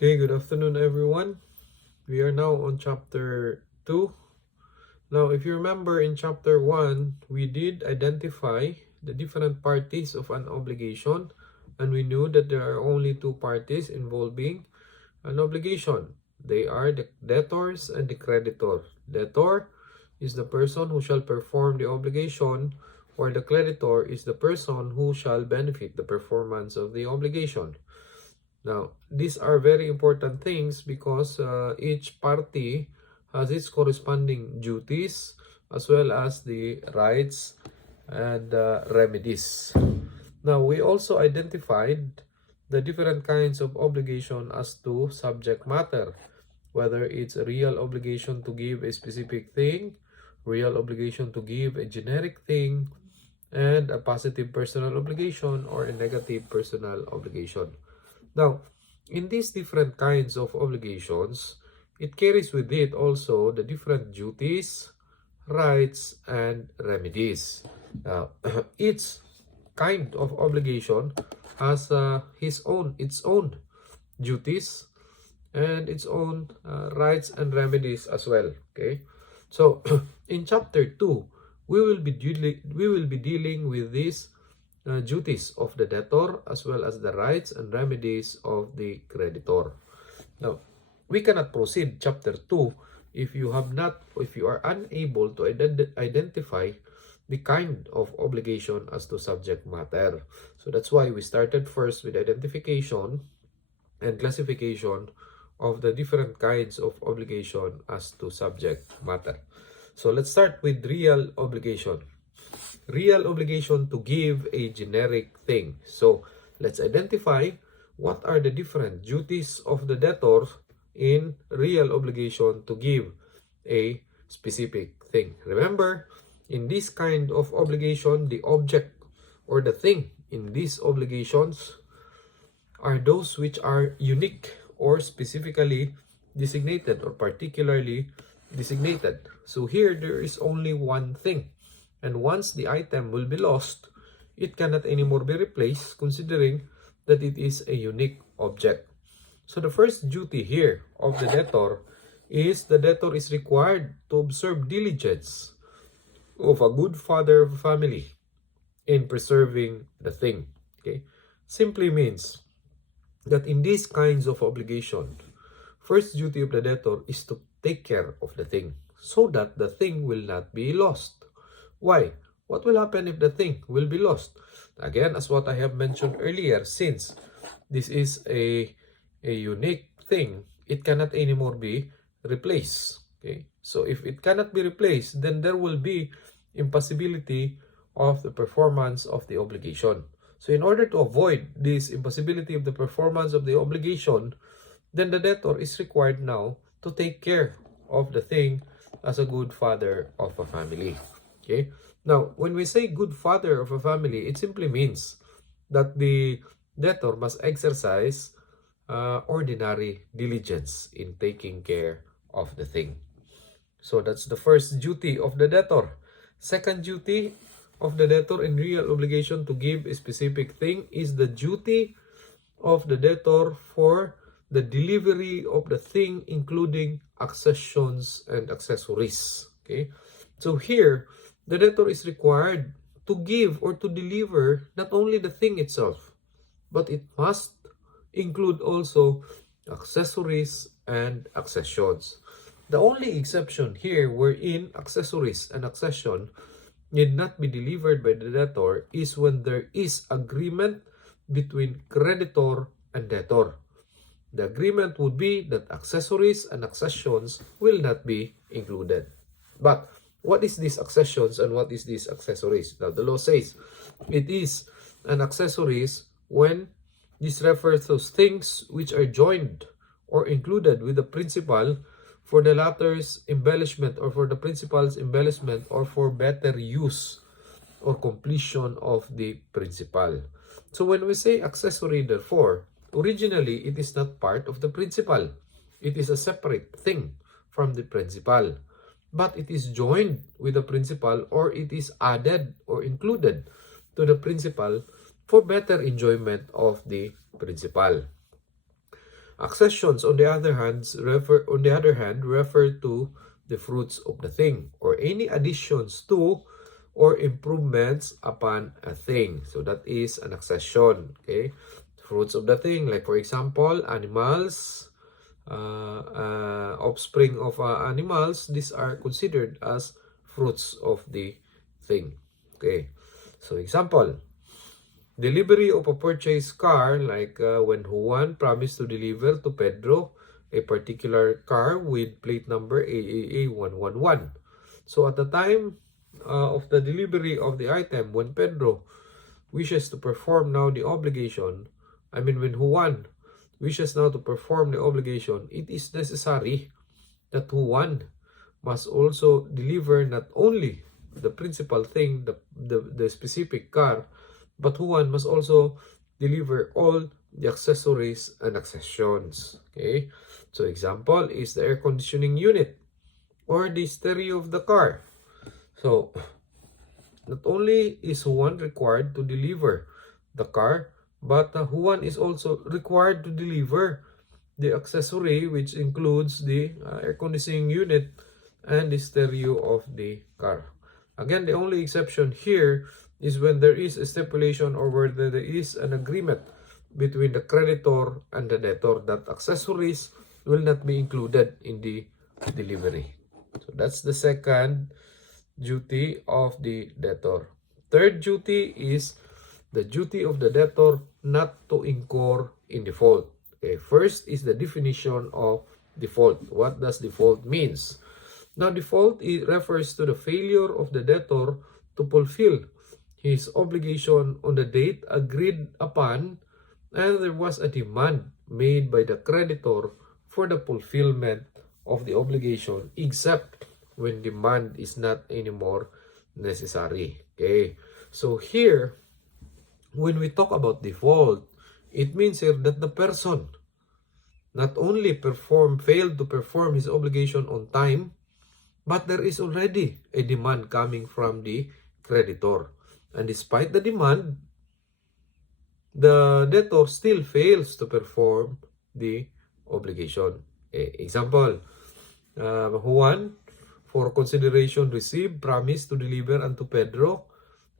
Okay, good afternoon everyone. We are now on chapter 2. Now, if you remember in chapter 1, we did identify the different parties of an obligation, and we knew that there are only two parties involving an obligation. They are the debtors and the creditor. Debtor is the person who shall perform the obligation, while the creditor is the person who shall benefit the performance of the obligation. Now, these are very important things because each party has its corresponding duties as well as the rights and remedies. Now, we also identified the different kinds of obligation as to subject matter, whether it's a real obligation to give a specific thing, real obligation to give a generic thing, and a positive personal obligation or a negative personal obligation. Now, in these different kinds of obligations, it carries with it also the different duties, rights, and remedies. Now, each kind of obligation has its own duties and its own rights and remedies as well. Okay, so in chapter 2, we will be dealing with these duties of the debtor as well as the rights and remedies of the creditor. Now, we cannot proceed chapter 2 if you are unable to identify the kind of obligation as to subject matter. So that's why we started first with identification and classification of the different kinds of obligation as to subject matter. So let's start with real obligation. Real obligation to give a generic thing. So let's identify what are the different duties of the debtor in real obligation to give a specific thing. Remember, in this kind of obligation, the object or the thing in these obligations are those which are unique or specifically designated or particularly designated. So here there is only one thing, and once the item will be lost, it cannot anymore be replaced, considering that it is a unique object. So the first duty here of the debtor is required to observe diligence of a good father of family in preserving the thing. Okay, simply means that in these kinds of obligation, first duty of the debtor is to take care of the thing so that the thing will not be lost. Why? What will happen if the thing will be lost? Again, as what I have mentioned earlier, since this is a unique thing, it cannot anymore be replaced. Okay, so if it cannot be replaced, then there will be impossibility of the performance of the obligation. So in order to avoid this impossibility of the performance of the obligation, then the debtor is required now to take care of the thing as a good father of a family. Okay. Now, when we say good father of a family, it simply means that the debtor must exercise ordinary diligence in taking care of the thing. So that's the first duty of the debtor. Second duty of the debtor in real obligation to give a specific thing is the duty of the debtor for the delivery of the thing, including accessions and accessories. Okay, so here the debtor is required to give or to deliver not only the thing itself, but it must include also accessories and accessions. The only exception here wherein accessories and accession need not be delivered by the debtor is when there is agreement between creditor and debtor. The agreement would be that accessories and accessions will not be included. But what is these accessions and what is these accessories? Now the law says it is an accessories when this refers to things which are joined or included with the principal for the latter's embellishment or for the principal's embellishment or for better use or completion of the principal. So when we say accessory, therefore, originally it is not part of the principal. It is a separate thing from the principal. But it is joined with the principal, or it is added or included to the principal for better enjoyment of the principal. Accessions, on the other hand, refer to the fruits of the thing or any additions to or improvements upon a thing. So that is an accession. Okay, fruits of the thing, like for example, animals, offspring of animals. These are considered as fruits of the thing. Okay, so example. Delivery of a purchased car, like when Juan promised to deliver to Pedro a particular car with plate number AAA 111. So at the time of the delivery of the item, when Pedro wishes to perform now the obligation, when Juan wishes now to perform the obligation, it is necessary that Juan must also deliver not only the principal thing, the specific car, but Juan must also deliver all the accessories and accessions. Okay, so example is the air conditioning unit or the stereo of the car. So not only is Juan required to deliver the car, but Juan is also required to deliver the accessory, which includes the air conditioning unit and the stereo of the car. Again, the only exception here is when there is a stipulation or where there is an agreement between the creditor and the debtor that accessories will not be included in the delivery. So that's the second duty of the debtor. Third duty is the duty of the debtor not to incur in default. Okay, first is the definition of default. What does default means? Now, default refers to the failure of the debtor to fulfill his obligation on the date agreed upon, and there was a demand made by the creditor for the fulfillment of the obligation, except when demand is not anymore necessary. Okay, so here, when we talk about default, it means here that the person not only failed to perform his obligation on time, but there is already a demand coming from the creditor. And despite the demand, the debtor still fails to perform the obligation. Example, Juan, for consideration received, promised to deliver unto Pedro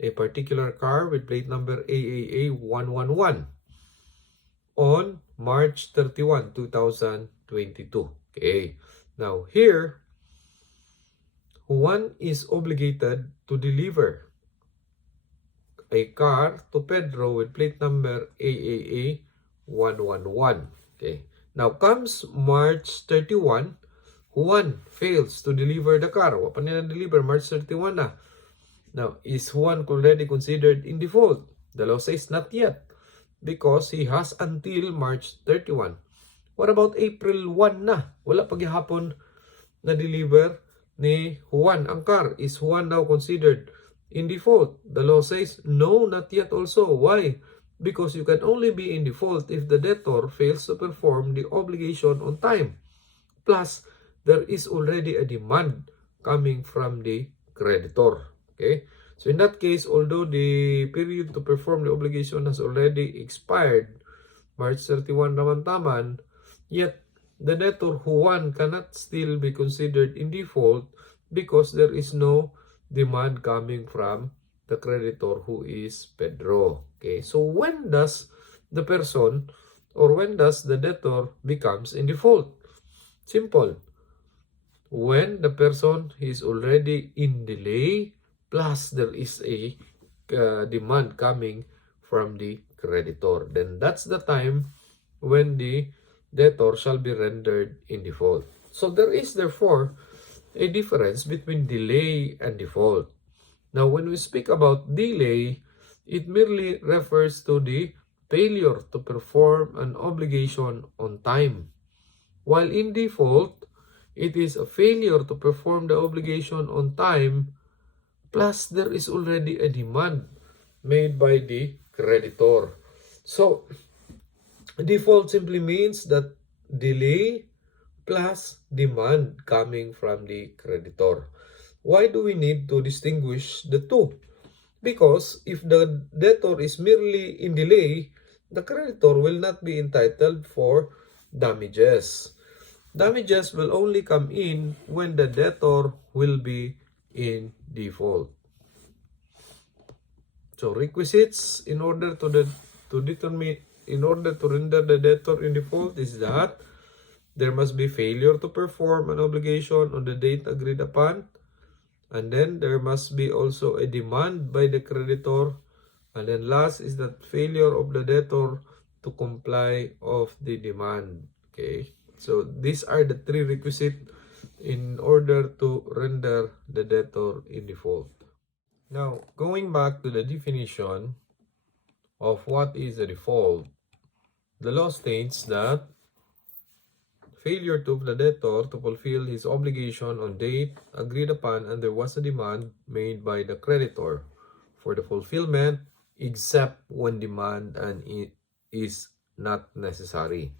a particular car with plate number AAA 111 on March 31, 2022. Okay. Now here, Juan is obligated to deliver a car to Pedro with plate number AAA 111. Okay. Now comes March 31, Juan fails to deliver the car. Wa pa nila deliver, March 31 na. Now, is Juan already considered in default? The law says not yet, because he has until March 31. What about April 1 na? Wala pa gihapon na deliver ni Juan ang car. Is Juan now considered in default? The law says no, not yet also. Why? Because you can only be in default if the debtor fails to perform the obligation on time. Plus, there is already a demand coming from the creditor. Okay? So in that case, although the period to perform the obligation has already expired, March 31 naman taman, yet the debtor Juan cannot still be considered in default because there is no demand coming from the creditor who is Pedro. Okay, so when does the person or when does the debtor becomes in default? Simple. When the person is already in delay plus there is a demand coming from the creditor, then that's the time when the debtor shall be rendered in default. So there is therefore a difference between delay and default. Now, when we speak about delay, it merely refers to the failure to perform an obligation on time. While in default, it is a failure to perform the obligation on time, plus there is already a demand made by the creditor. So, default simply means that delay plus demand coming from the creditor. Why do we need to distinguish the two? Because if the debtor is merely in delay, the creditor will not be entitled for damages. Damages will only come in when the debtor will be in default. So requisites in order to determine in order to render the debtor in default is that there must be failure to perform an obligation on the date agreed upon, and then there must be also a demand by the creditor, and then last is that failure of the debtor to comply of the demand. Okay, so these are the three requisites in order to render the debtor in default. Now, going back to the definition of what is a default, the law states that failure to the debtor to fulfill his obligation on date agreed upon, and there was a demand made by the creditor for the fulfillment, except when demand and it is not necessary.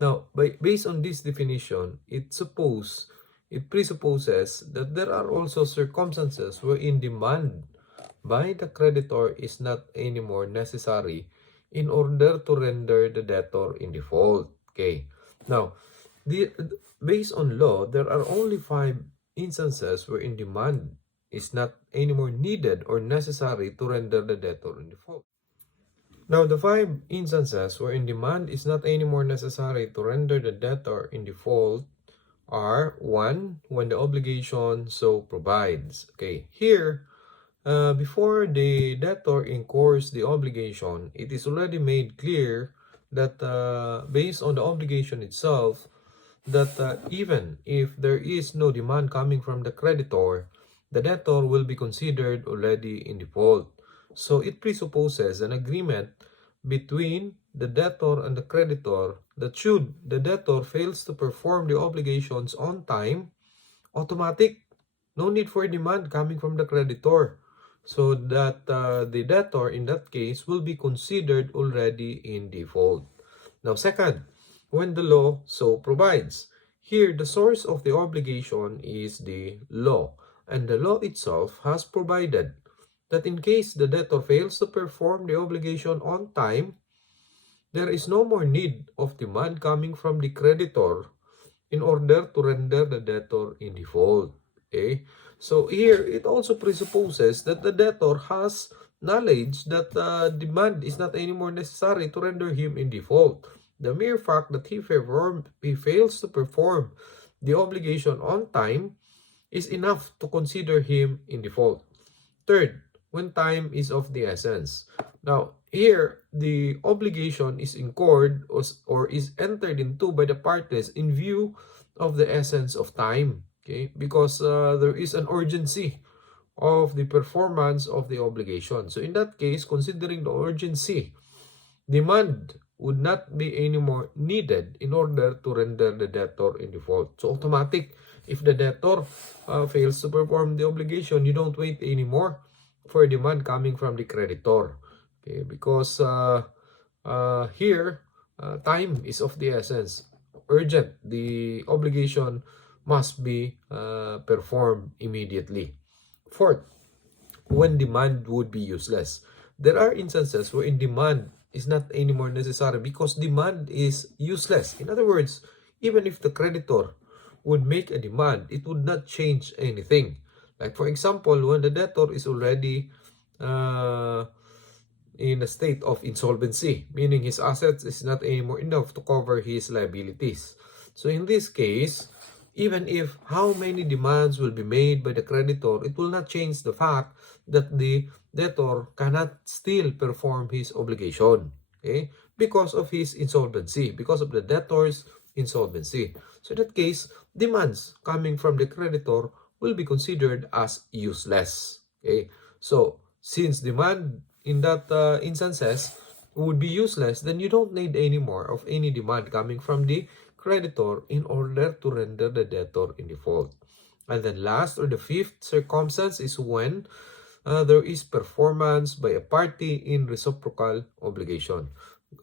Now, based on this definition, it presupposes that there are also circumstances wherein demand by the creditor is not anymore necessary in order to render the debtor in default. Okay. Now, the, based on law, there are only 5 instances wherein demand is not anymore needed or necessary to render the debtor in default. Now, the 5 instances wherein demand is not anymore necessary to render the debtor in default are: 1, when the obligation so provides. Okay, here, before the debtor incurs the obligation, it is already made clear that based on the obligation itself, that even if there is no demand coming from the creditor, the debtor will be considered already in default. So it presupposes an agreement between the debtor and the creditor that should the debtor fails to perform the obligations on time, automatic, no need for demand coming from the creditor. So that the debtor in that case will be considered already in default. Now, second, when the law so provides. Here, the source of the obligation is the law, and the law itself has provided that in case the debtor fails to perform the obligation on time, there is no more need of demand coming from the creditor in order to render the debtor in default. Okay? So here, it also presupposes that the debtor has knowledge that demand is not anymore necessary to render him in default. The mere fact that he fails to perform the obligation on time is enough to consider him in default. Third, when time is of the essence. Now, here, the obligation is incurred or is entered into by the parties in view of the essence of time. Okay, because there is an urgency of the performance of the obligation. So in that case, considering the urgency, demand would not be anymore needed in order to render the debtor in default. So automatic, if the debtor fails to perform the obligation, you don't wait anymore for a demand coming from the creditor. Okay, because here, time is of the essence. Urgent, the obligation must be performed immediately. Fourth, when demand would be useless. There are instances wherein demand is not anymore necessary because demand is useless. In other words, even if the creditor would make a demand, it would not change anything. Like for example, when the debtor is already in a state of insolvency, meaning his assets is not anymore enough to cover his liabilities. So in this case, even if how many demands will be made by the creditor, it will not change the fact that the debtor cannot still perform his obligation, okay, because of his insolvency, because of the debtor's insolvency. So in that case, demands coming from the creditor will be considered as useless. Okay, so since demand in that instances would be useless, then you don't need any more of any demand coming from the creditor in order to render the debtor in default. And then last, or the fifth circumstance, is when there is performance by a party in reciprocal obligation.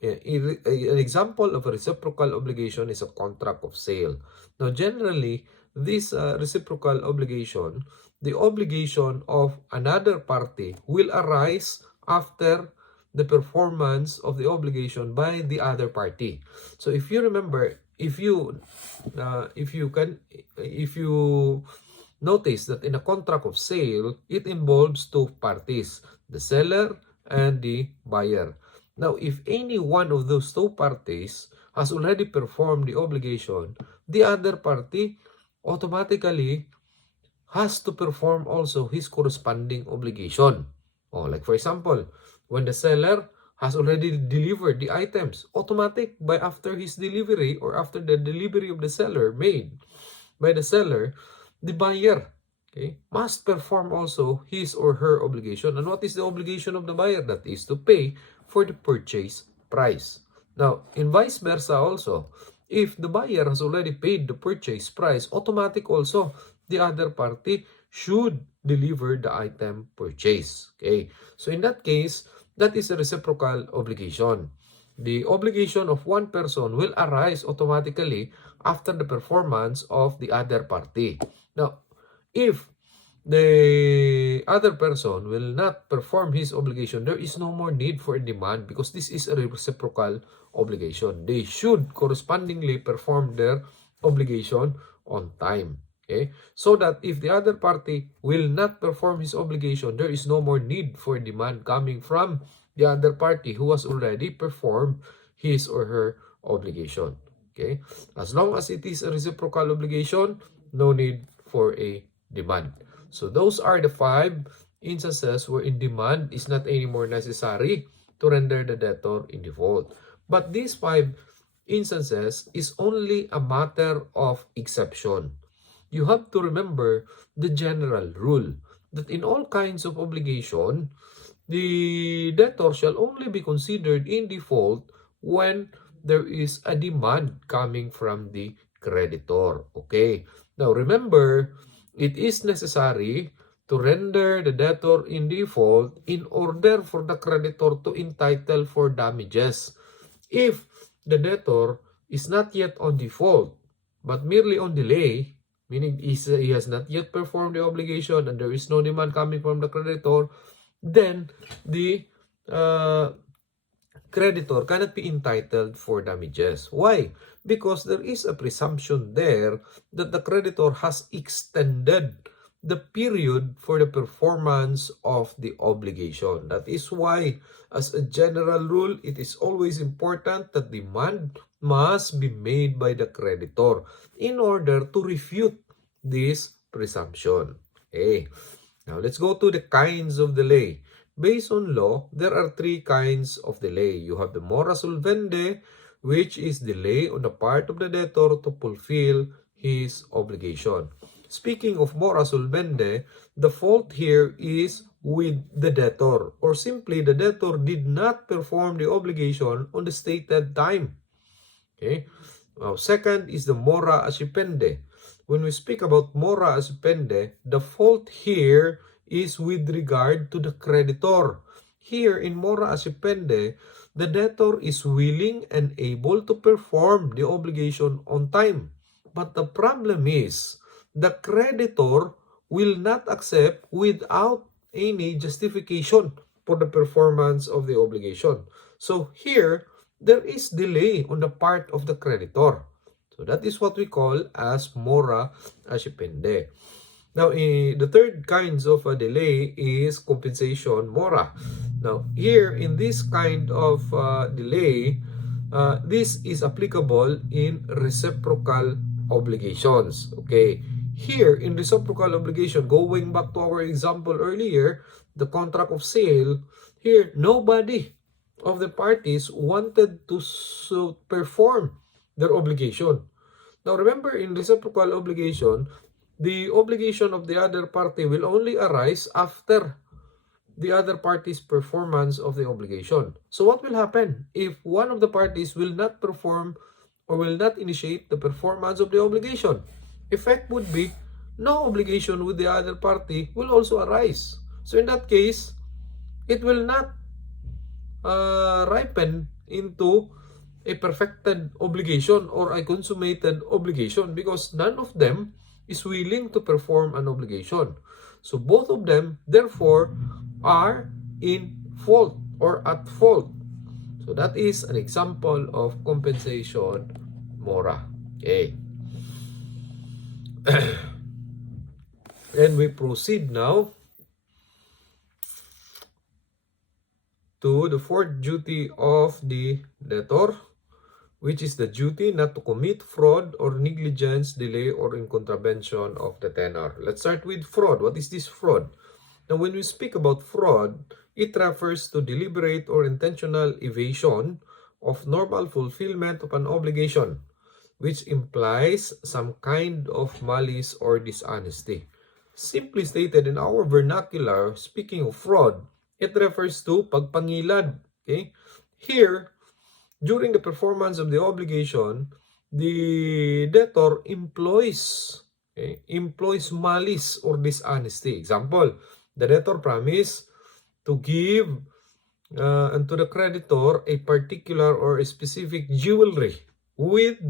An example of a reciprocal obligation is a contract of sale. Now, generally, this reciprocal obligation, the obligation of another party will arise after the performance of the obligation by the other party. So if you remember, if you notice that in a contract of sale, it involves two parties, the seller and the buyer. Now, if any one of those two parties has already performed the obligation, the other party automatically has to perform also his corresponding obligation. Like for example, when the seller has already delivered the items, automatic by after his delivery or after the delivery of the seller made by the seller, the buyer, okay, must perform also his or her obligation. And what is the obligation of the buyer? That is to pay for the purchase price. Now, in vice versa also, if the buyer has already paid the purchase price, automatic also the other party should deliver the item purchase. Okay, so in that case, that is a reciprocal obligation. The obligation of one person will arise automatically after the performance of the other party. Now, if the other person will not perform his obligation, there is no more need for a demand because this is a reciprocal obligation. They should correspondingly perform their obligation on time. Okay, so that if the other party will not perform his obligation, there is no more need for demand coming from the other party who has already performed his or her obligation. Okay, as long as it is a reciprocal obligation, no need for a demand. So those are the 5 instances wherein demand is not anymore necessary to render the debtor in default. But these 5 instances is only a matter of exception. You have to remember the general rule that in all kinds of obligation, the debtor shall only be considered in default when there is a demand coming from the creditor. Okay. Now remember, it is necessary to render the debtor in default in order for the creditor to entitle for damages. If the debtor is not yet on default, but merely on delay, meaning he has not yet performed the obligation and there is no demand coming from the creditor, then the creditor cannot be entitled for damages. Why? Because there is a presumption there that the creditor has extended the period for the performance of the obligation. That is why, as a general rule, it is always important that demand must be made by the creditor in order to refute this presumption. Okay. Now, let's go to the kinds of delay. Based on law, there are 3 kinds of delay. You have the mora solvende, which is delay on the part of the debtor to fulfill his obligation. Speaking of mora solvende, the fault here is with the debtor, or simply the debtor did not perform the obligation on the stated time. Okay. Now, second is the mora accipende. When we speak about mora accipende, the fault here is with regard to the creditor. Here in mora accipende, the debtor is willing and able to perform the obligation on time. But the problem is, the creditor will not accept without any justification for the performance of the obligation. So here, there is delay on the part of the creditor. So that is what we call as mora accipende. Now, the third kinds of a delay is compensation mora. Now, here in this kind of delay, this is applicable in reciprocal obligations. Okay. Here in reciprocal obligation, going back to our example earlier, the contract of sale, here nobody of the parties wanted to perform their obligation. Now remember, in reciprocal obligation, the obligation of the other party will only arise after the other party's performance of the obligation. So what will happen if one of the parties will not perform or will not initiate the performance of the obligation? Effect would be no obligation with the other party will also arise. So in that case, it will not ripen into a perfected obligation or a consummated obligation because none of them is willing to perform an obligation. So both of them, therefore, are in fault or at fault. So that is an example of compensation mora. Okay. And we proceed now to the fourth duty of the debtor, which is the duty not to commit fraud or negligence, delay, or in contravention of the tenor. Let's start with fraud. What is this fraud? Now, when we speak about fraud, it refers to deliberate or intentional evasion of normal fulfillment of an obligation, which implies some kind of malice or dishonesty. Simply stated in our vernacular, speaking of fraud, it refers to pagpangilad. Okay? Here, during the performance of the obligation, the debtor employs malice or dishonesty. Example, the debtor promised to give unto the creditor a particular or a specific jewelry with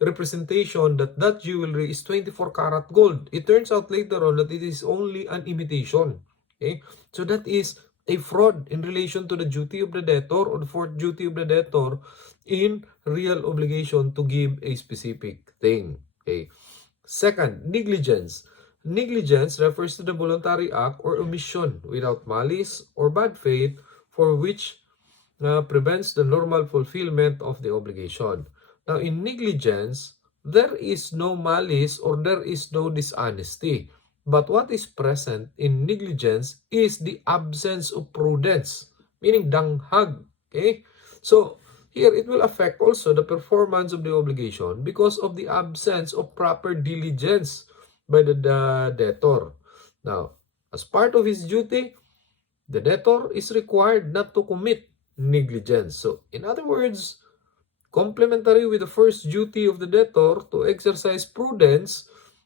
representation that that jewelry is 24 karat gold. It turns out later on that it is only an imitation. Okay? So that is a fraud in relation to the duty of the debtor or the fourth duty of the debtor in real obligation to give a specific thing. Okay? Second, negligence. Negligence refers to the voluntary act or omission without malice or bad faith for which prevents the normal fulfillment of the obligation. Now, in negligence, there is no malice or there is no dishonesty. But what is present in negligence is the absence of prudence, meaning danghag. Okay? So, here it will affect also the performance of the obligation because of the absence of proper diligence by the debtor. Now, as part of his duty, the debtor is required not to commit negligence. So, in other words, complementary with the first duty of the debtor to exercise prudence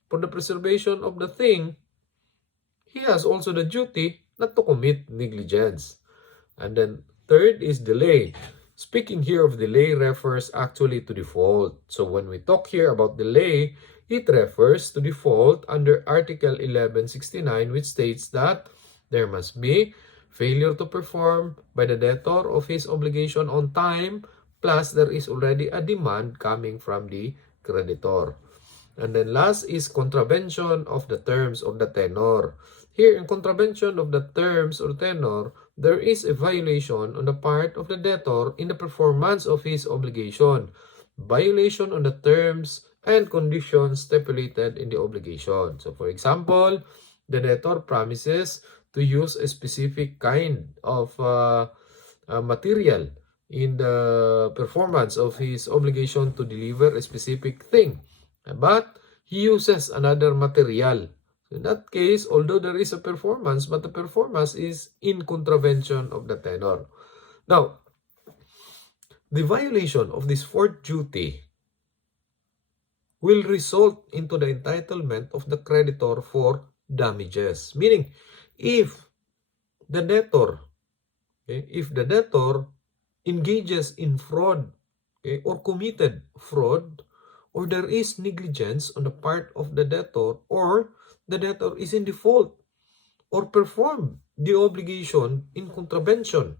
for the preservation of the thing, he has also the duty not to commit negligence. And then third is delay. Speaking here of delay refers actually to default. So when we talk here about delay, it refers to default under Article 1169, which states that there must be failure to perform by the debtor of his obligation on time, plus there is already a demand coming from the creditor. And then last is contravention of the terms of the tenor. Here, in contravention of the terms or tenor, there is a violation on the part of the debtor in the performance of his obligation. Violation on the terms and conditions stipulated in the obligation. So, for example, the debtor promises to use a specific kind of material in the performance of his obligation to deliver a specific thing. But he uses another material. So in that case, although there is a performance, but the performance is in contravention of the tenor. Now, the violation of this fourth duty will result into the entitlement of the creditor for damages. Meaning, if the debtor engages in fraud, or committed fraud, or there is negligence on the part of the debtor, or the debtor is in default, or perform the obligation in contravention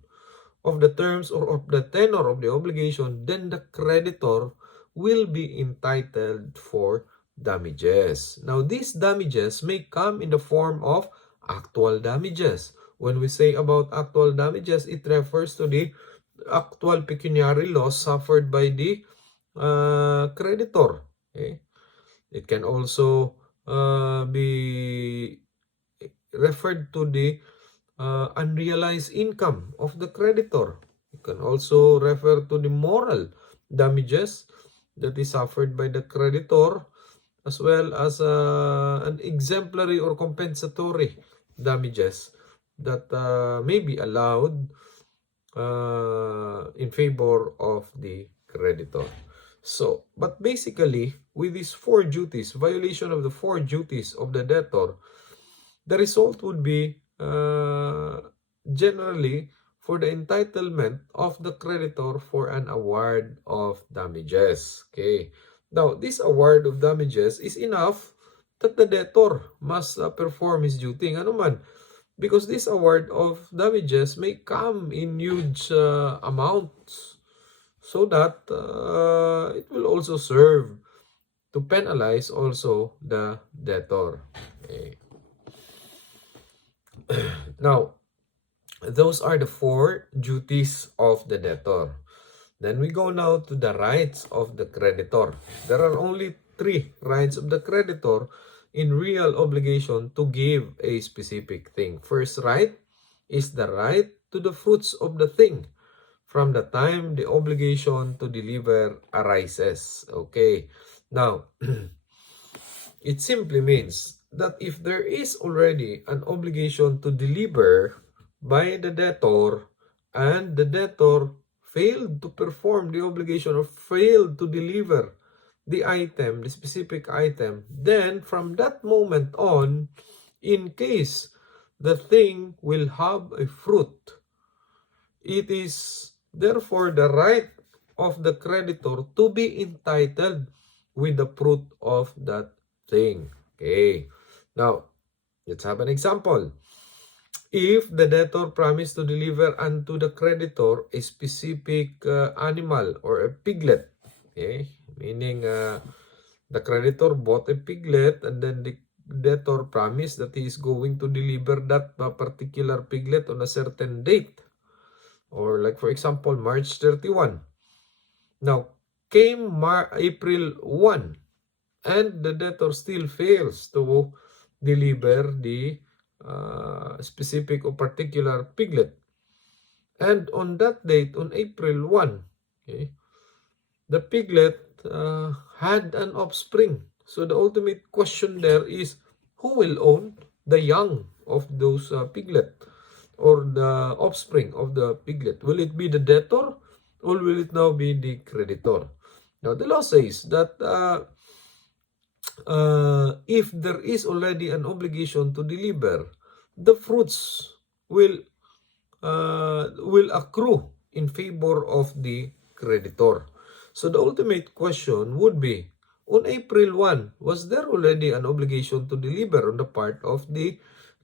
of the terms or of the tenor of the obligation, then the creditor will be entitled for damages. Now, these damages may come in the form of actual damages. When we say about actual damages, it refers to the actual pecuniary loss suffered by the creditor. Okay? It can also be referred to the unrealized income of the creditor. You can also refer to the moral damages that is suffered by the creditor, as well as an exemplary or compensatory damages that may be allowed in favor of the creditor. So, but basically, with these four duties, violation of the four duties of the debtor, the result would be generally for the entitlement of the creditor for an award of damages. Okay. Now, this award of damages is enough that the debtor must perform his duty. Ano man, because this award of damages may come in huge amounts, so that it will also serve to penalize also the debtor. Okay. Now, those are the 4 duties of the debtor. Then we go now to the rights of the creditor. There are only 3 rights of the creditor in real obligation to give a specific thing. First right is the right to the fruits of the thing from the time the obligation to deliver arises. Okay. Now, it simply means that if there is already an obligation to deliver by the debtor and the debtor failed to perform the obligation or failed to deliver the item, the specific item, then from that moment on, in case the thing will have a fruit, it is therefore the right of the creditor to be entitled with the fruit of that thing. Okay. Now, let's have an example. If the debtor promised to deliver unto the creditor a specific animal or a piglet, okay, meaning the creditor bought a piglet and then the debtor promised that he is going to deliver that particular piglet on a certain date, or like for example March 31. Now, came April 1 and the debtor still fails to deliver the specific or particular piglet. And on that date, on April 1, okay, the piglet had an offspring. So the ultimate question there is, who will own the young of those piglet or the offspring of the piglet? Will it be the debtor or will it now be the creditor? Now the law says that if there is already an obligation to deliver, the fruits will accrue in favor of the creditor. So the ultimate question would be, on April 1, was there already an obligation to deliver on the part of the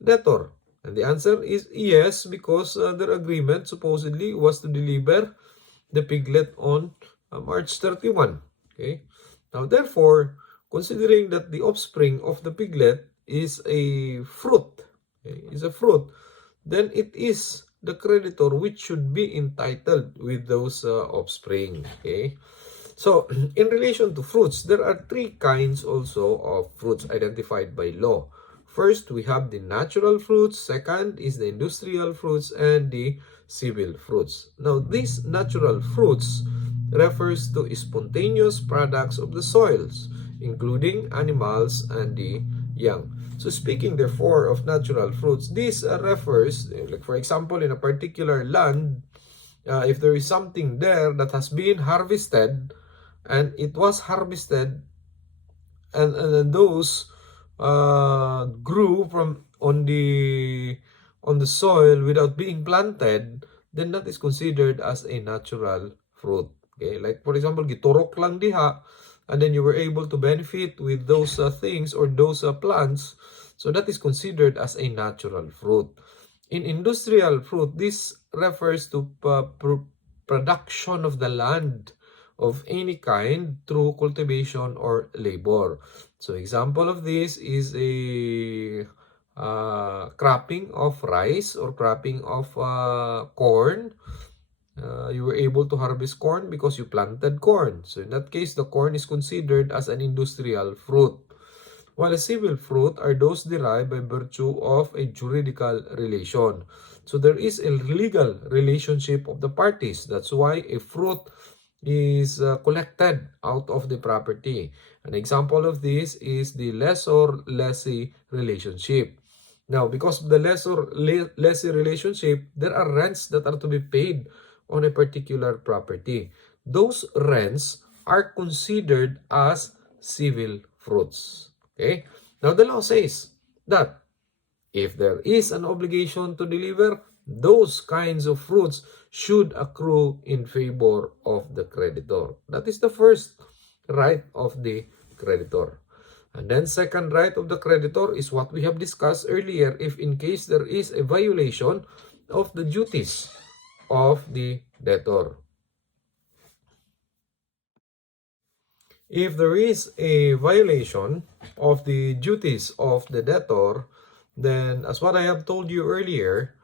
debtor? And the answer is yes, because their agreement supposedly was to deliver the piglet on March 31. Okay. Now, therefore, considering that the offspring of the piglet is a fruit, okay, then it is the creditor which should be entitled with those offspring. Okay. So, in relation to fruits, there are 3 kinds also of fruits identified by law. First, we have the natural fruits. Second is the industrial fruits and the civil fruits. Now, these natural fruits refers to spontaneous products of the soils, including animals and the young. So speaking therefore of natural fruits, this refers, like for example, in a particular land, if there is something there that has been harvested, and it was harvested, and those grew from on the soil without being planted, then that is considered as a natural fruit. Okay, like for example, giturok lang diha, and then you were able to benefit with those things or those plants, so that is considered as a natural fruit. In industrial fruit, this refers to production of the land of any kind through cultivation or labor. So example of this is a cropping of rice or cropping of corn. You were able to harvest corn because you planted corn. So in that case, the corn is considered as an industrial fruit. While a civil fruit are those derived by virtue of a juridical relation. So there is a legal relationship of the parties. That's why a fruit is collected out of the property. An example of this is the lessor-lessee relationship. Now, because of the lessor-lessee relationship, there are rents that are to be paid on a particular property. Those rents are considered as civil fruits. Okay? Now, the law says that if there is an obligation to deliver, those kinds of fruits should accrue in favor of the creditor. That is the first right of the creditor. And then second right of the creditor is what we have discussed earlier, if in case there is a violation of the duties of the debtor. If there is a violation of the duties of the debtor, then as what I have told you earlier,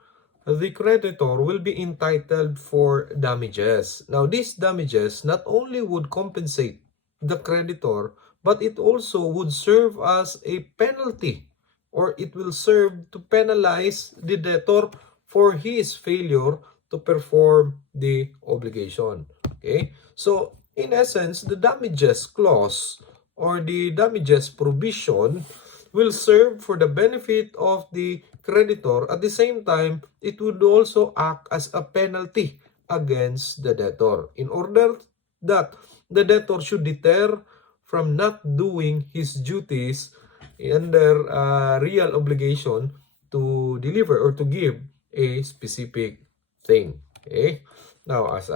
the creditor will be entitled for damages. Now, these damages not only would compensate the creditor, but it also would serve as a penalty, or it will serve to penalize the debtor for his failure to perform the obligation. Okay? So, in essence, the damages clause or the damages provision will serve for the benefit of the creditor. At the same time, it would also act as a penalty against the debtor in order that the debtor should deter from not doing his duties under real obligation to deliver or to give a specific thing. Okay? Now, as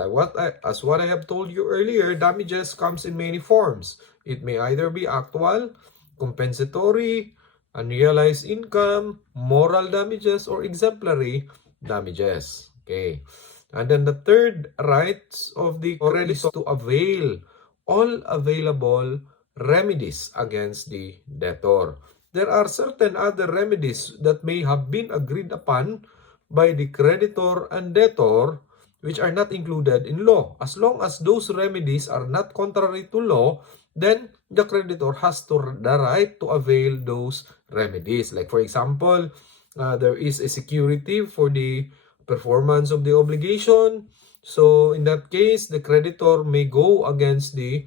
what I have told you earlier, damages comes in many forms. It may either be actual, compensatory, unrealized income, moral damages, or exemplary damages. Okay. And then the third rights of the creditor is to avail all available remedies against the debtor. There are certain other remedies that may have been agreed upon by the creditor and debtor which are not included in law. As long as those remedies are not contrary to law, then the creditor has the right to avail those remedies. Like for example, there is a security for the performance of the obligation. So in that case, the creditor may go against the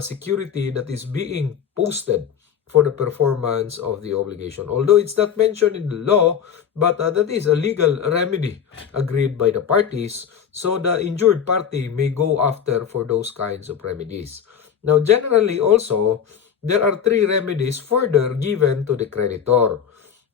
security that is being posted for the performance of the obligation. Although it's not mentioned in the law, but that is a legal remedy agreed by the parties. So the injured party may go after for those kinds of remedies. Now, generally also, there are three remedies further given to the creditor.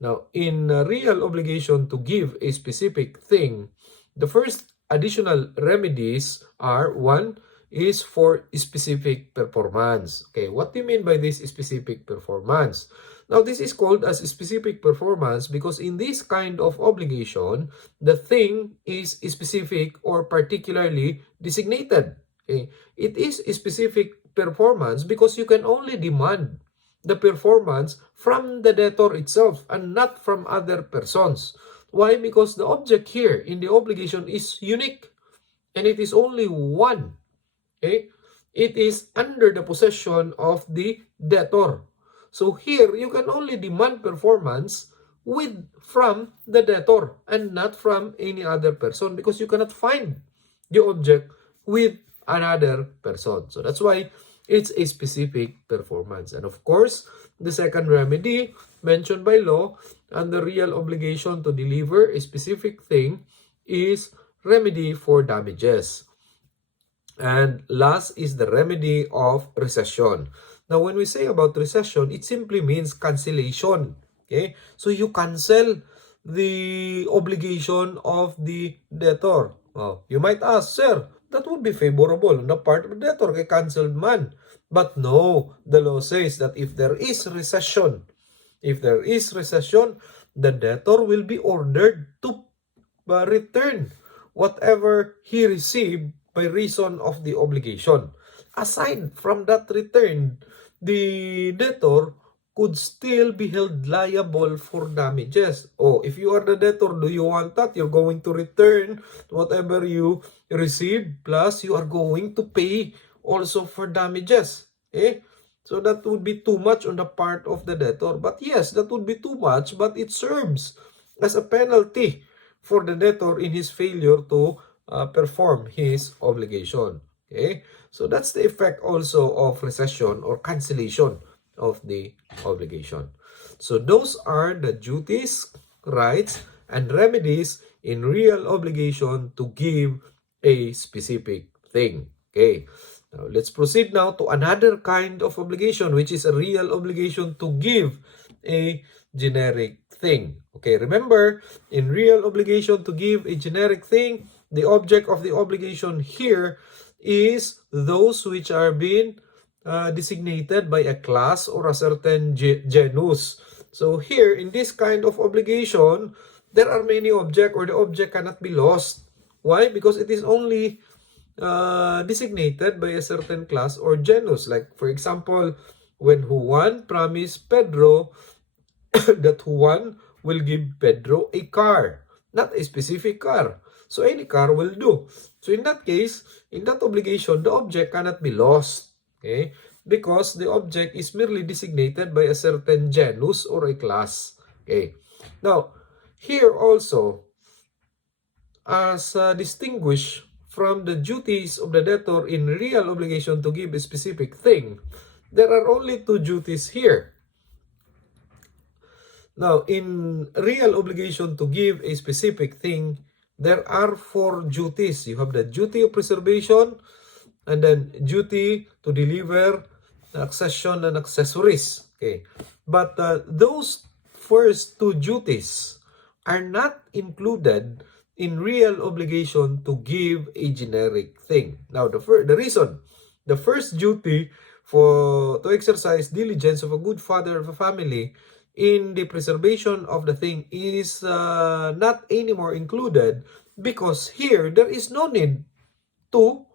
Now, in real obligation to give a specific thing, the first additional remedies are, one, is for specific performance. Okay, what do you mean by this specific performance? Now, this is called as specific performance because in this kind of obligation, the thing is specific or particularly designated. Okay, it is a specific performance because you can only demand the performance from the debtor itself and not from other persons. Why? Because the object here in the obligation is unique and it is only one. Okay? It is under the possession of the debtor. So here, you can only demand performance from the debtor and not from any other person because you cannot find the object with another person. So that's why it's a specific performance. And of course, the second remedy mentioned by law and the real obligation to deliver a specific thing is remedy for damages. And last is the remedy of recession. Now, when we say about recession, it simply means cancellation. Okay? So, you cancel the obligation of the debtor. Oh, you might ask, sir, that would be favorable on the part of the debtor, kay cancelled man. But no, the law says that if there is recession, the debtor will be ordered to return whatever he received by reason of the obligation. Aside from that return, the debtor could still be held liable for damages. Oh, if you are the debtor, do you want that? You're going to return whatever you received, plus you are going to pay also for damages. Okay? So that would be too much on the part of the debtor. But yes, that would be too much, but it serves as a penalty for the debtor in his failure to perform his obligation. Okay? So that's the effect also of recession or cancellation of the obligation. So those are the duties, rights, and remedies in real obligation to give a specific thing. Okay? Now, let's proceed now to another kind of obligation, which is a real obligation to give a generic thing. Okay, remember, in real obligation to give a generic thing, the object of the obligation here is those which are being designated by a class or a certain genus. So here, in this kind of obligation, there are many objects or the object cannot be lost. Why? Because it is only designated by a certain class or genus. Like, for example, when Juan promised Pedro that Juan will give Pedro a car, not a specific car. So any car will do. So in that case, in that obligation, the object cannot be lost. Okay? Because the object is merely designated by a certain genus or a class. Okay? Now, here also, as distinguished from the duties of the debtor in real obligation to give a specific thing, there are only two duties here. Now, in real obligation to give a specific thing, there are four duties. You have the duty of preservation, and then duty to deliver, accession, and accessories. Okay, but those first two duties are not included in real obligation to give a generic thing. Now, the reason, the first duty to exercise diligence of a good father of a family in the preservation of the thing is not anymore included, because here there is no need to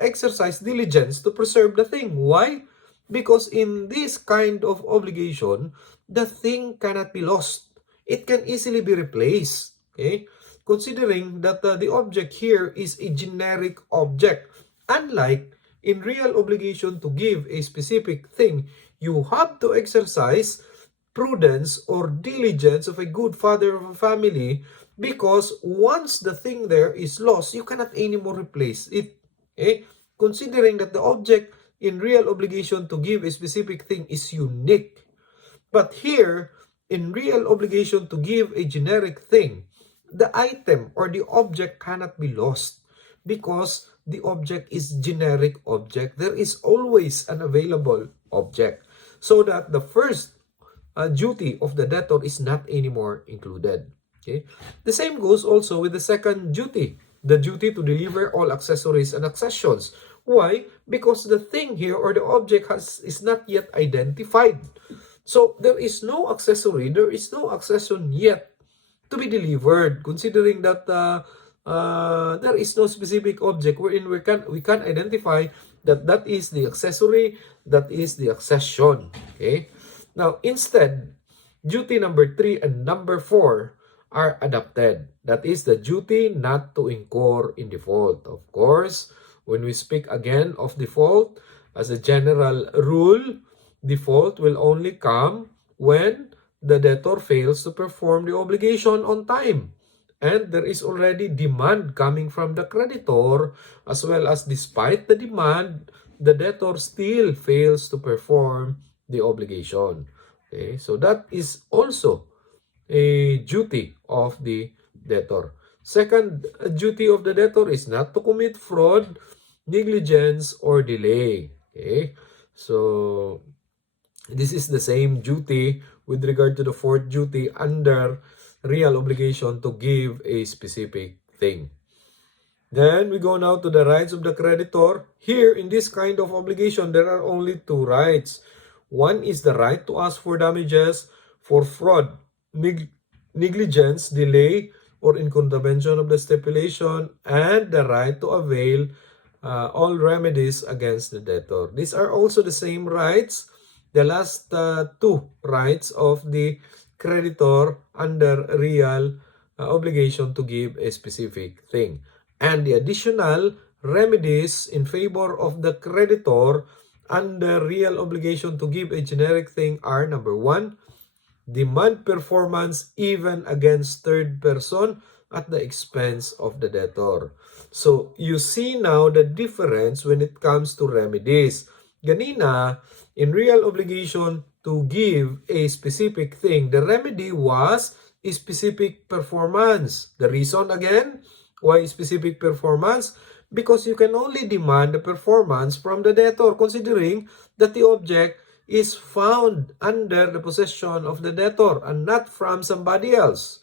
exercise diligence to preserve the thing. Why? Because in this kind of obligation, the thing cannot be lost. It can easily be replaced. Okay? Considering that the object here is a generic object. Unlike in real obligation to give a specific thing, you have to exercise prudence or diligence of a good father of a family, because once the thing there is lost, you cannot anymore replace it. Okay? Considering that the object in real obligation to give a specific thing is unique. But here, in real obligation to give a generic thing, the item or the object cannot be lost, because the object is generic object. There is always an available object. So that the first duty of the debtor is not anymore included. Okay? The same goes also with the second duty, the duty to deliver all accessories and accessions. Why? Because the thing here or the object is not yet identified. So there is no accessory, there is no accession yet to be delivered, considering that there is no specific object wherein we can identify that is the accessory, that is the accession. Okay? Now, instead, duty number 3 and number 4 are adopted. That is the duty not to incur in default. Of course, when we speak again of default, as a general rule, default will only come when the debtor fails to perform the obligation on time, and there is already demand coming from the creditor, as well as despite the demand, the debtor still fails to perform the obligation. Okay, so that is also a duty of the debtor. Second duty of the debtor is not to commit fraud, negligence, or delay. Okay, so this is the same duty with regard to the fourth duty under real obligation to give a specific thing. Then we go now to the rights of the creditor. Here, in this kind of obligation, there are only two rights. One is the right to ask for damages for fraud, negligence, delay, or in contravention of the stipulation, and the right to avail all remedies against the debtor. These are also the same rights, the last two rights of the creditor under real obligation to give a specific thing. And the additional remedies in favor of the creditor under real obligation to give a generic thing are: number 1, demand performance even against third person at the expense of the debtor. So, you see now the difference when it comes to remedies. Ganina, in real obligation to give a specific thing, the remedy was a specific performance. The reason again, why specific performance? Because you can only demand the performance from the debtor, considering that the object is found under the possession of the debtor and not from somebody else.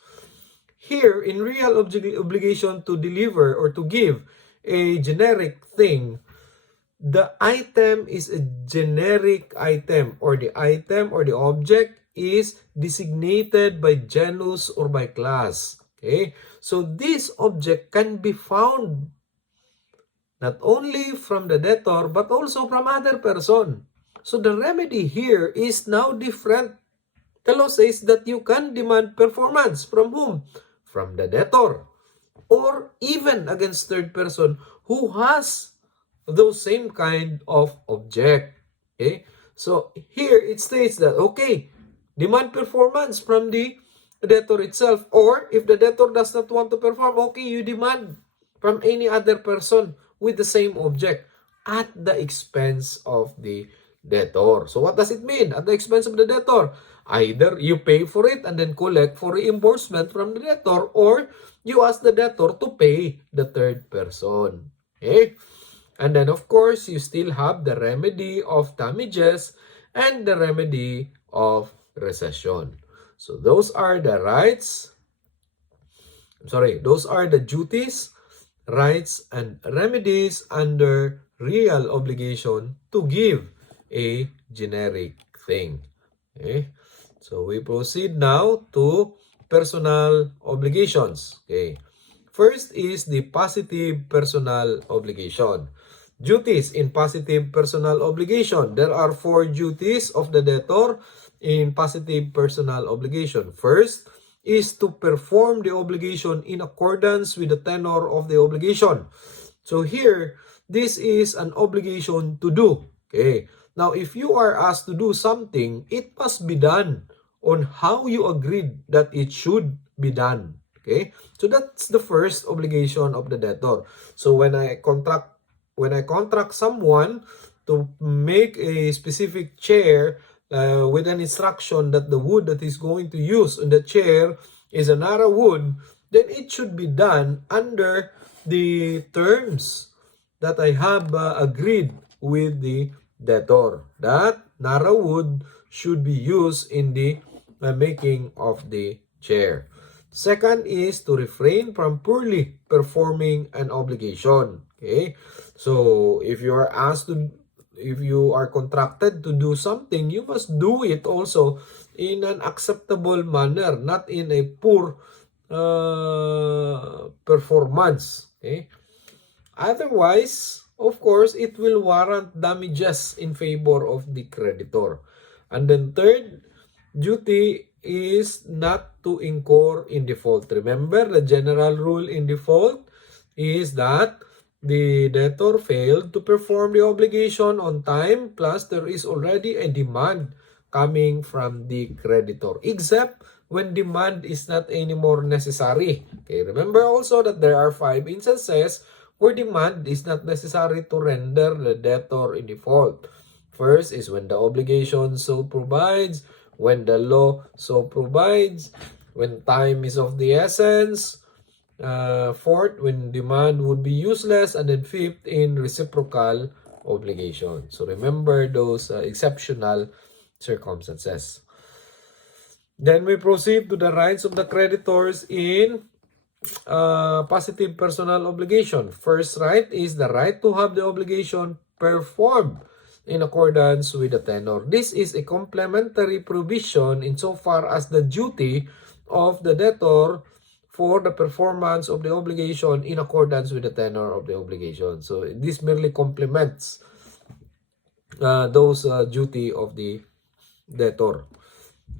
Here, in real obligation to deliver or to give a generic thing, the item is a generic item, or the item or the object is designated by genus or by class. Okay? So this object can be found not only from the debtor but also from other person. So the remedy here is now different. The law says that you can demand performance from whom? From the debtor, or even against third person who has those same kind of object. Okay? So here it states that, okay, demand performance from the debtor itself, or if the debtor does not want to perform, okay, you demand from any other person with the same object at the expense of the debtor. So what does it mean? At the expense of the debtor? Either you pay for it and then collect for reimbursement from the debtor, or you ask the debtor to pay the third person. Okay? And then, of course, you still have the remedy of damages and the remedy of recession. So those are the rights, those are the duties, rights, and remedies under real obligation to give a generic thing. Okay? So we proceed now to personal obligations. Okay. First is the positive personal obligation. Duties in positive personal obligation. There are 4 duties of the debtor in positive personal obligation. First is to perform the obligation in accordance with the tenor of the obligation. So here, this is an obligation to do. Okay. Now, if you are asked to do something, it must be done on how you agreed that it should be done. Okay? So that's the first obligation of the debtor. So when I contract someone to make a specific chair with an instruction that the wood that is going to use on the chair is a narrow wood, then it should be done under the terms that I have agreed with the debtor. That narrow wood should be used in the making of the chair. Second is to refrain from poorly performing an obligation. Okay? So if you are contracted to do something, you must do it also in an acceptable manner, not in a poor performance. Okay? Otherwise, of course, it will warrant damages in favor of the creditor. And then third duty is not to incur in default. Remember, the general rule in default is that the debtor failed to perform the obligation on time, plus there is already a demand coming from the creditor, except when demand is not anymore necessary. Okay, remember also that there are 5 instances where demand is not necessary to render the debtor in default. First is when the obligation so provides, when the law so provides, when time is of the essence, fourth, when demand would be useless, and then fifth, in reciprocal obligation. So remember those exceptional circumstances. Then we proceed to the rights of the creditors in positive personal obligation. First right is the right to have the obligation performed in accordance with the tenor. This is a complementary provision insofar as the duty of the debtor for the performance of the obligation in accordance with the tenor of the obligation. So this merely complements those duty of the debtor.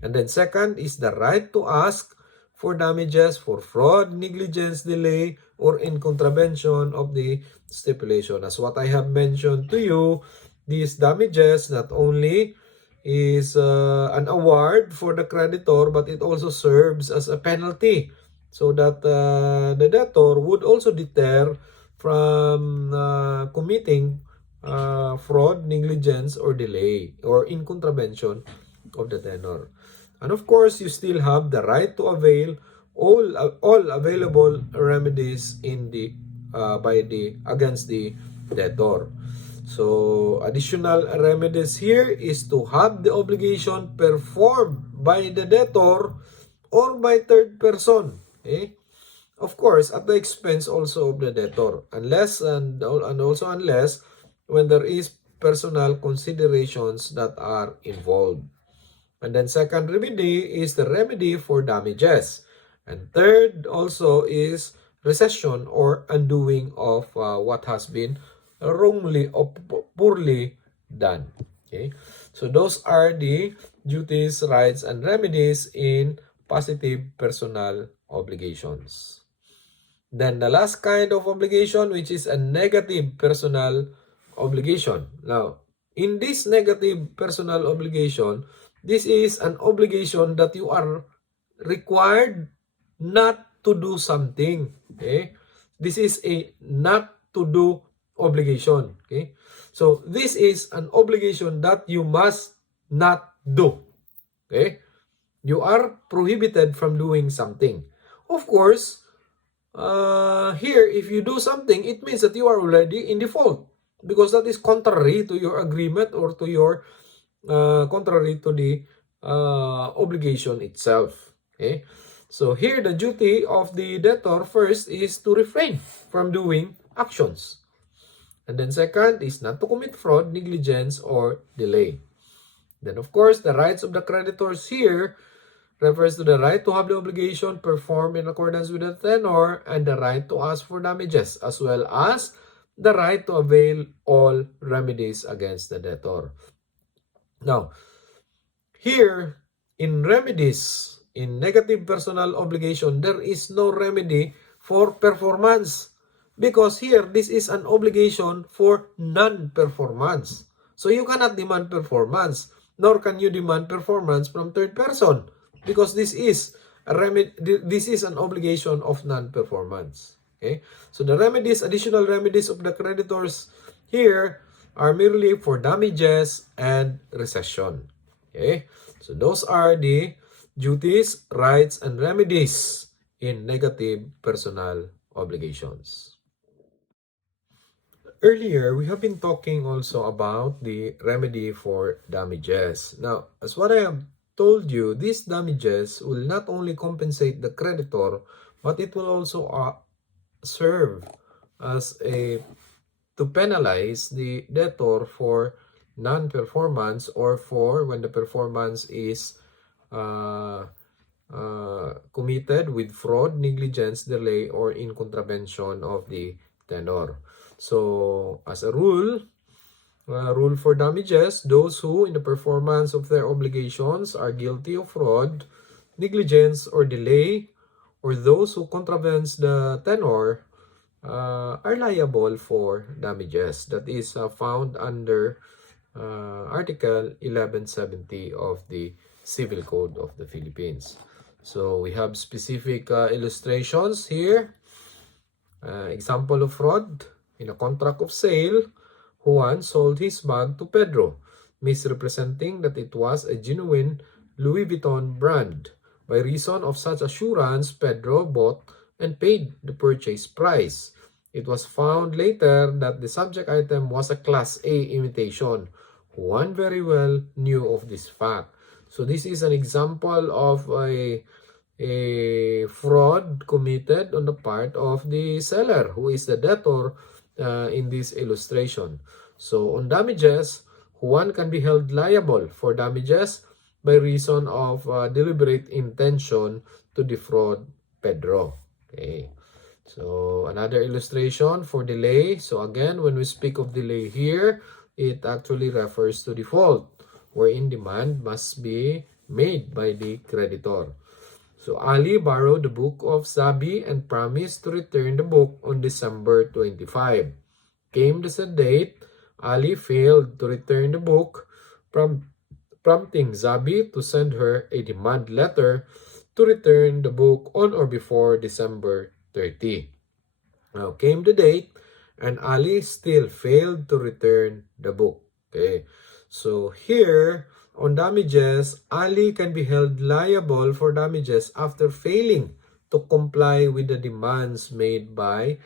And then second is the right to ask for damages for fraud, negligence, delay, or in contravention of the stipulation. As what I have mentioned to you, these damages not only is an award for the creditor, but it also serves as a penalty, so that the debtor would also deter from committing fraud, negligence, or delay, or in contravention of the tenor. And of course, you still have the right to avail all available remedies in the against the debtor. So additional remedies here is to have the obligation performed by the debtor or by third person. Okay? Of course, at the expense also of the debtor, unless and also unless when there is personal considerations that are involved. And then second remedy is the remedy for damages. And third also is recession or undoing of what has been wrongly or poorly done. Okay, so those are the duties, rights, and remedies in positive personal obligations. Then the last kind of obligation, which is a negative personal obligation. Now, in this negative personal obligation, this is an obligation that you are required not to do something. Okay? This is a not to do obligation. Okay? So, this is an obligation that you must not do. Okay? You are prohibited from doing something. Of course, here, if you do something, it means that you are already in default because that is contrary to your agreement or to your contrary to the obligation itself. Okay, so here the duty of the debtor first is to refrain from doing actions, and then second is not to commit fraud, negligence, or delay. Then of course the rights of the creditors here refers to the right to have the obligation performed in accordance with the tenor and the right to ask for damages, as well as the right to avail all remedies against the debtor. Now, here in remedies, in negative personal obligation, there is no remedy for performance because here this is an obligation for non-performance. So you cannot demand performance, nor can you demand performance from third person because this is an obligation of non-performance. Okay? So the remedies, additional remedies of the creditors here are merely for damages and recession. Okay? So those are the duties, rights, and remedies in negative personal obligations. Earlier, we have been talking also about the remedy for damages. Now, as what I have told you, these damages will not only compensate the creditor, but it will also serve as a to penalize the debtor for non-performance or for when the performance is committed with fraud, negligence, delay, or in contravention of the tenor. So, as a rule for damages, those who in the performance of their obligations are guilty of fraud, negligence, or delay, or those who contravenes the tenor are liable for damages. That is found under Article 1170 of the Civil Code of the Philippines. So we have specific illustrations here. Example of fraud. In a contract of sale, Juan sold his bag to Pedro, misrepresenting that it was a genuine Louis Vuitton brand. By reason of such assurance, Pedro bought and paid the purchase price. It was found later that the subject item was a Class A imitation. Juan very well knew of this fact. So this is an example of a fraud committed on the part of the seller, who is the debtor in this illustration. So on damages, Juan can be held liable for damages by reason of deliberate intention to defraud Pedro. Okay. So another illustration for delay. So again, when we speak of delay here, it actually refers to default, wherein demand must be made by the creditor. So Ali borrowed the book of Zabi and promised to return the book on December 25. Came the said date, Ali failed to return the book, prompting Zabi to send her a demand letter to return the book on or before December 30. Now came the date, and Ali still failed to return the book. Okay, so here on damages, Ali can be held liable for damages after failing to comply with the demands made by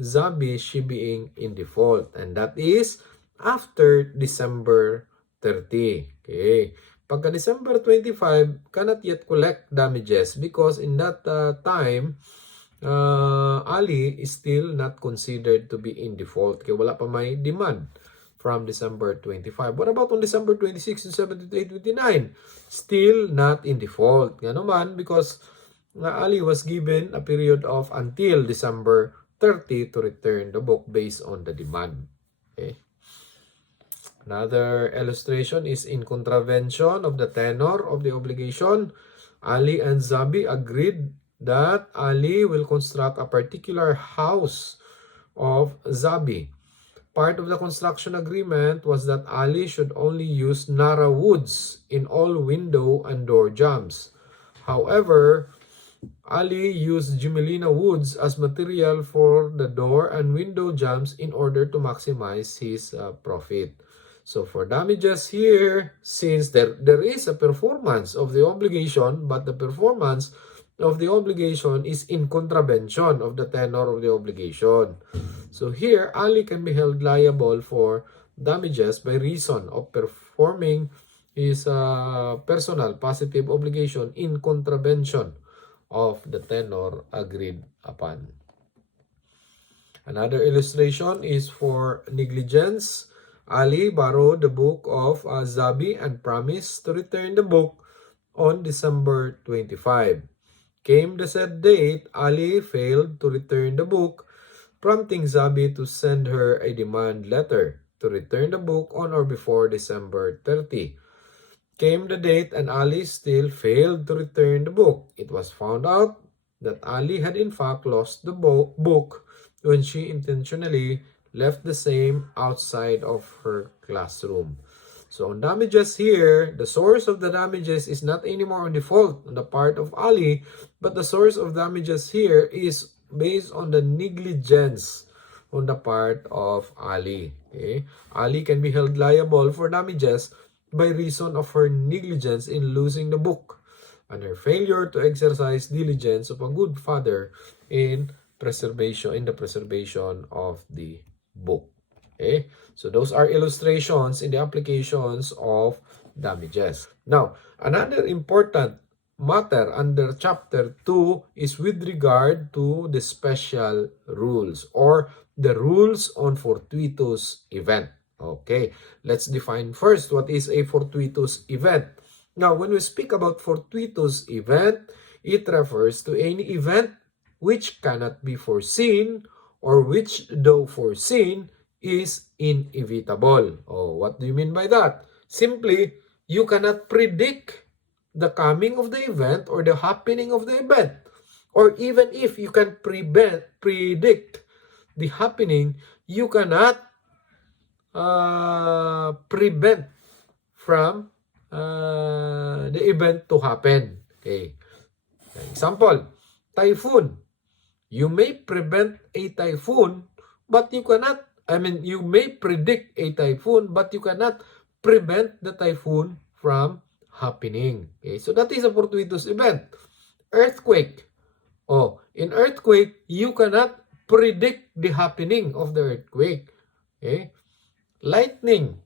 Zabi, she being in default, and that is after December 30. Okay, pagka December 25, cannot yet collect damages because in that time, Ali is still not considered to be in default. Kaya wala pa may demand from December 25. What about on December 26, 27, 28, 29? Still not in default. Nga naman because Ali was given a period of until December 30 to return the book based on the demand. Okay. Another illustration is in contravention of the tenor of the obligation. Ali and Zabi agreed that Ali will construct a particular house of Zabi. Part of the construction agreement was that Ali should only use Nara woods in all window and door jambs. However, Ali used Gimelina woods as material for the door and window jambs in order to maximize his profit. So for damages here, since there is a performance of the obligation, but the performance of the obligation is in contravention of the tenor of the obligation. So here, Ali can be held liable for damages by reason of performing his personal positive obligation in contravention of the tenor agreed upon. Another illustration is for negligence. Ali borrowed the book of Zabi and promised to return the book on December 25. Came the said date, Ali failed to return the book, prompting Zabi to send her a demand letter to return the book on or before December 30. Came the date and Ali still failed to return the book. It was found out that Ali had in fact lost the book when she intentionally left the same outside of her classroom. So on damages here, the source of the damages is not anymore on default on the part of Ali, but the source of damages here is based on the negligence on the part of Ali. Okay? Ali can be held liable for damages by reason of her negligence in losing the book and her failure to exercise diligence of a good father in the preservation of the book. Okay, so those are illustrations in the applications of damages. Now, another important matter under chapter 2 is with regard to the special rules or the rules on fortuitous event. Okay, let's define first what is a fortuitous event. Now, when we speak about fortuitous event, it refers to any event which cannot be foreseen or which, though foreseen, is inevitable. Oh, what do you mean by that? Simply, you cannot predict the coming of the event or the happening of the event. Or even if you can predict the happening, you cannot prevent from the event to happen. Okay. Example, typhoon. You may prevent a typhoon, but you cannot, you may predict a typhoon, but you cannot prevent the typhoon from happening. Okay, so that is a fortuitous event. Earthquake. Oh, in earthquake, you cannot predict the happening of the earthquake. Okay. Lightning.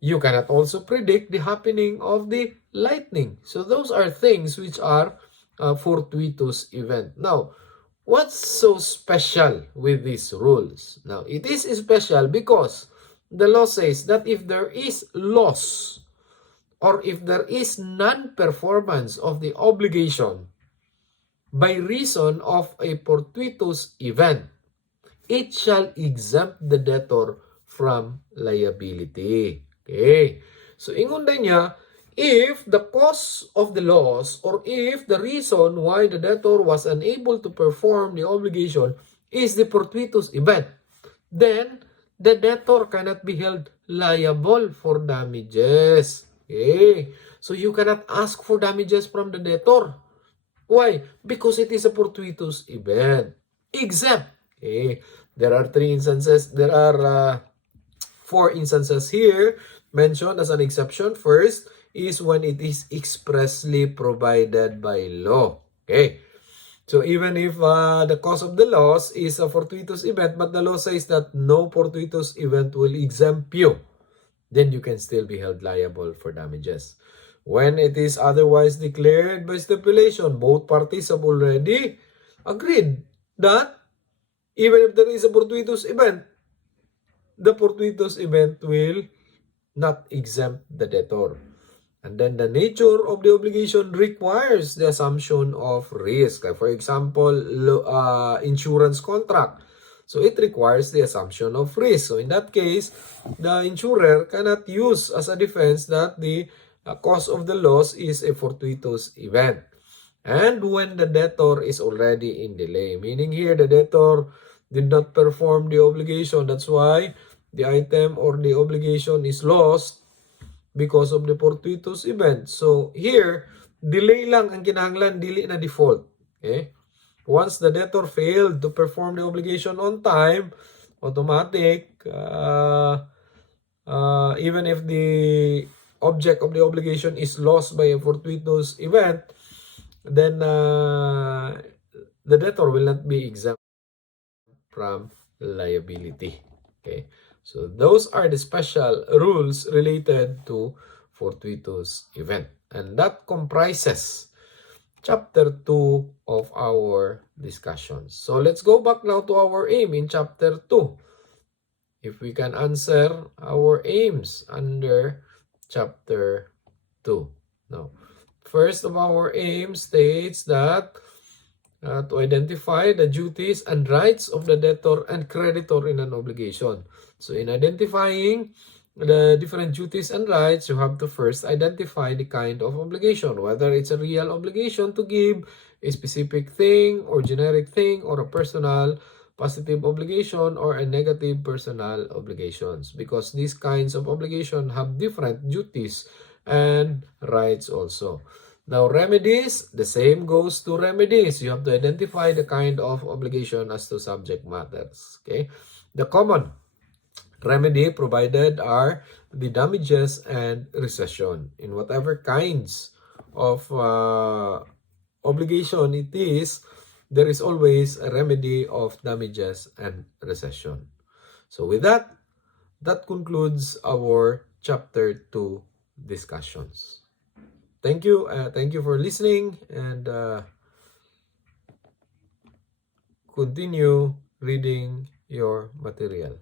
You cannot also predict the happening of the lightning. So those are things which are fortuitous event. Now, what's so special with these rules? Now, it is special because the law says that if there is loss or if there is non-performance of the obligation by reason of a fortuitous event, it shall exempt the debtor from liability. Okay. So, ingon din niya, if the cause of the loss or if the reason why the debtor was unable to perform the obligation is the fortuitous event, then the debtor cannot be held liable for damages. Okay. So, you cannot ask for damages from the debtor. Why? Because it is a fortuitous event. Exempt. Okay. There are 4 instances here mentioned as an exception. First is when it is expressly provided by law. Okay. So even if the cause of the loss is a fortuitous event, but the law says that no fortuitous event will exempt you, then you can still be held liable for damages. When it is otherwise declared by stipulation, both parties have already agreed that even if there is a fortuitous event, the fortuitous event will not exempt the debtor. And then the nature of the obligation requires the assumption of risk. For example, insurance contract. So it requires the assumption of risk. So in that case, the insurer cannot use as a defense that the cause of the loss is a fortuitous event. And when the debtor is already in delay, meaning here the debtor did not perform the obligation, that's why the item or the obligation is lost because of the fortuitous event. So here, delay lang ang kinahanglan, dili na default. Okay? Once the debtor failed to perform the obligation on time, automatic, even if the object of the obligation is lost by a fortuitous event, then the debtor will not be exempt from liability. Okay, so those are the special rules related to fortuitous event, and that comprises chapter 2 of our discussions. So let's go back now to our aim in chapter 2. If we can answer our aims under chapter 2. Now, first of our aims states that to identify the duties and rights of the debtor and creditor in an obligation. So in identifying the different duties and rights, you have to first identify the kind of obligation, whether it's a real obligation to give a specific thing or generic thing, or a personal positive obligation or a negative personal obligations, because these kinds of obligation have different duties and rights also. Now, remedies, the same goes to remedies. You have to identify the kind of obligation as to subject matters. Okay, the common remedy provided are the damages and recession. In whatever kinds of obligation it is, there is always a remedy of damages and recession. So with that, that concludes our chapter 2 discussions. Thank you for listening, and continue reading your material.